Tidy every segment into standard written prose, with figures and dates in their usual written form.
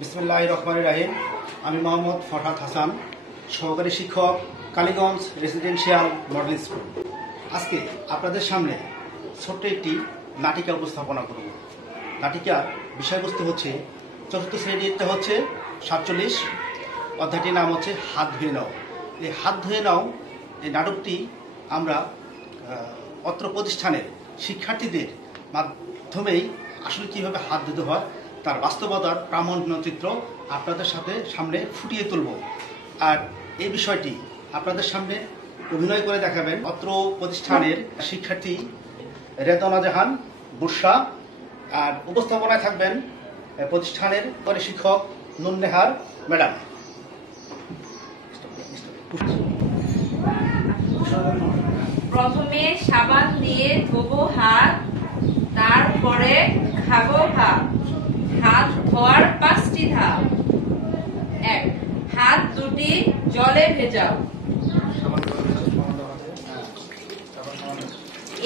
বিসমিল্লাহির রহমানির রহিম। আমি মোহাম্মদ ফরহাদ হাসান, সহকারী শিক্ষক, কালীগঞ্জ রেসিডেন্সিয়াল মডেল স্কুল। আজকে আপনাদের সামনে ছোট্ট একটি নাটিকা উপস্থাপনা করব। নাটিকার বিষয়বস্তু হচ্ছে চতুর্থ শ্রেণীতে হচ্ছে 47, অধ্যায়টির নাম হচ্ছে হাত ধুয়ে নাও। এই হাত ধুয়ে নাও এই নাটকটি আমরা অত্র প্রতিষ্ঠানের শিক্ষার্থীদের মাধ্যমেই আসলে কীভাবে হাত ধুতে হয় তার বাস্তবতার প্রামাণ্য চিত্র আপনাদের সামনে ফুটিয়ে তুলব। আর এই বিষয়টি আপনাদের সামনে অভিনয় করে দেখাবেন অত্র প্রতিষ্ঠানের শিক্ষার্থী রেদনা জাহান বুরসা, আর উপস্থাপনায় থাকবেন প্রতিষ্ঠানের শিক্ষক নুননেহার ম্যাডাম। প্রথমে সাবান দিয়ে ধোবো হাত, তারপরে খাবো ভাত। হাত ধোয়ার 5টি ধাপ। 1. হাত দুটি জলে ভেজাও।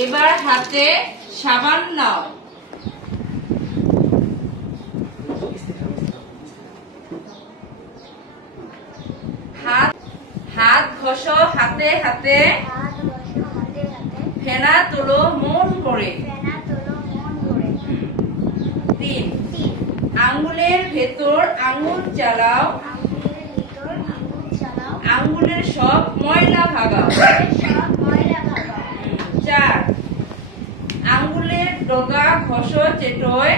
এবার হাতে সাবান নাও। হাত ঘষো হাতে হাতে, ফেনা তোলো মন ভরে। 3. আঙ্গুলের ভেতর আঙ্গুল চালাও, আঙ্গুলের সব ময়লা ভাগাও। 4. আঙ্গুলের ডগা ঘষো চেটোয়,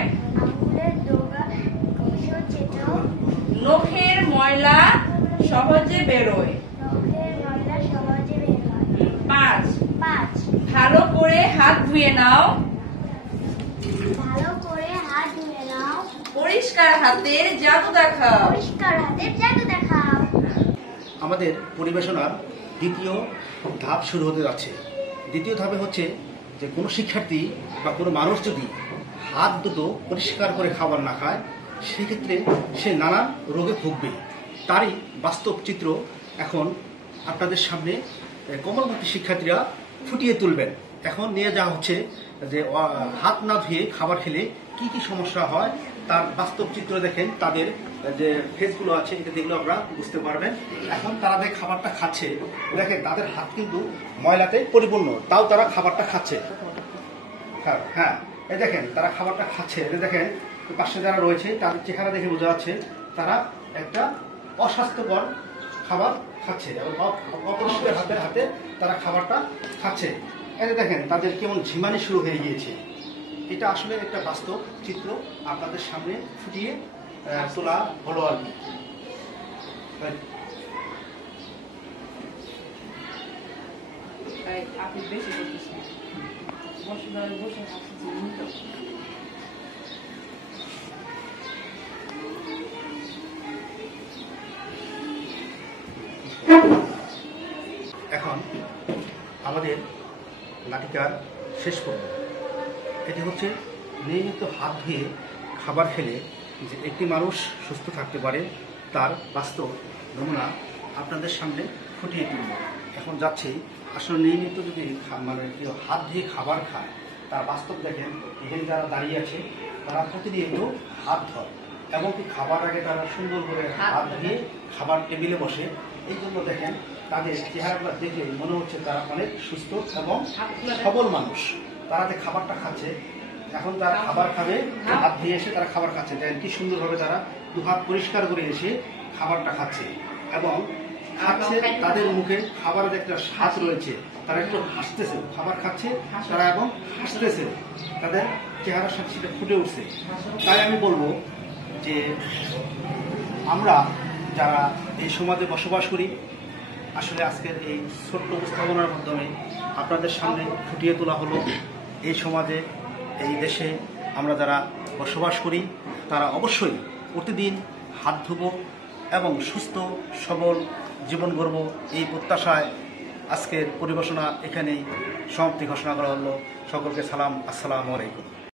নখের ময়লা সহজে বেরোয়। 5. ভালো করে হাত ধুয়ে নাও, পরিষ্কার হাতের জাদু দেখাও। আমাদের পরিবেশনার দ্বিতীয় ধাপ শুরু হতে যাচ্ছে। দ্বিতীয় ধাপে হচ্ছে যে কোনো শিক্ষার্থী বা কোনো মানুষ যদি হাত দুটো পরিষ্কার করে খাবার না খায়, সেক্ষেত্রে সে নানান রোগে ভুগবে। তারই বাস্তব চিত্র এখন আপনাদের সামনে কোমলমতি শিক্ষার্থীরা ফুটিয়ে তুলবেন। এখন নিয়ে যাওয়া হচ্ছে যে হাত না ধুয়ে খাবার খেলে কি কি সমস্যা হয় তার বাস্তব চিত্র দেখেন। তাদের যে ফেসগুলো আছে এটা দেখলে আপনারা বুঝতে পারবেন। এখন তারা যে খাবারটা খাচ্ছে দেখেন, তাদের হাত কিন্তু ময়লাতে পরিপূর্ণ, তাও তারা খাবারটা খাচ্ছে। হ্যাঁ, এই দেখেন তারা খাবারটা খাচ্ছে। এটা দেখেন পাশে যারা রয়েছে তাদের চেহারা দেখে বোঝা যাচ্ছে তারা একটা অস্বাস্থ্যকর খাবার খাচ্ছে এবং অপরিষ্কার হাতে তারা খাবারটা খাচ্ছে। এটা দেখেন তাদের কেমন ঝিমানি শুরু হয়ে গিয়েছে। এটা আসলে একটা বাস্তব চিত্র আপনাদের সামনে ফুটিয়ে তোলা হলো আর কি। এখন আমাদের নাটিকার শেষ পর্ব, এটি হচ্ছে নিয়মিত হাত ধুয়ে খাবার খেলে যে একটি মানুষ সুস্থ থাকতে পারে তার বাস্তব নমুনা আপনাদের সামনে ফুটিয়ে তুলব। এখন যাচ্ছি আসলে নিয়মিত যদি কেউ হাত ধুয়ে খাবার খায় তার বাস্তব দেখেন। এখানে যারা দাঁড়িয়ে আছে তারা প্রতিনিয়ত হাত ধয়, এমনকি খাবার আগে তারা সুন্দর করে হাত ধুয়ে খাবার টেবিলে বসে। এই জন্য দেখেন তাদের চেহারাগুলো দেখে মনে হচ্ছে তারা অনেক সুস্থ এবং সবল মানুষ। তারা যে খাবারটা খাচ্ছে, এখন তারা খাবার খাবে হাত ধুয়ে এসে তারা খাবার খাচ্ছে। দেখেন কি সুন্দরভাবে তারা দু হাত পরিষ্কার করে এসে খাবারটা খাচ্ছে এবং খাচ্ছে। তাদের মুখে খাবারের একটা স্বাদ রয়েছে, তারা একটু হাসতেছে, খাবার খাচ্ছে তারা এবং হাসতেছে, তাদের চেহারার সাথে সেটা ফুটে উঠছে। তাই আমি বলবো যে আমরা যারা এই সমাজে বসবাস করি, আসলে আজকের এই ছোট্ট উপস্থাপনার মাধ্যমে আপনাদের সামনে ফুটিয়ে তোলা হলো এই সমাজে, এই দেশে আমরা যারা বসবাস করি তারা অবশ্যই প্রতিদিন হাত ধুবো এবং সুস্থ সবল জীবন গড়ব। এই প্রত্যাশায় আজকের পরিবেশনা এখানেই সমাপ্তি ঘোষণা করা হলো। সকলকে সালাম, আসসালামু আলাইকুম।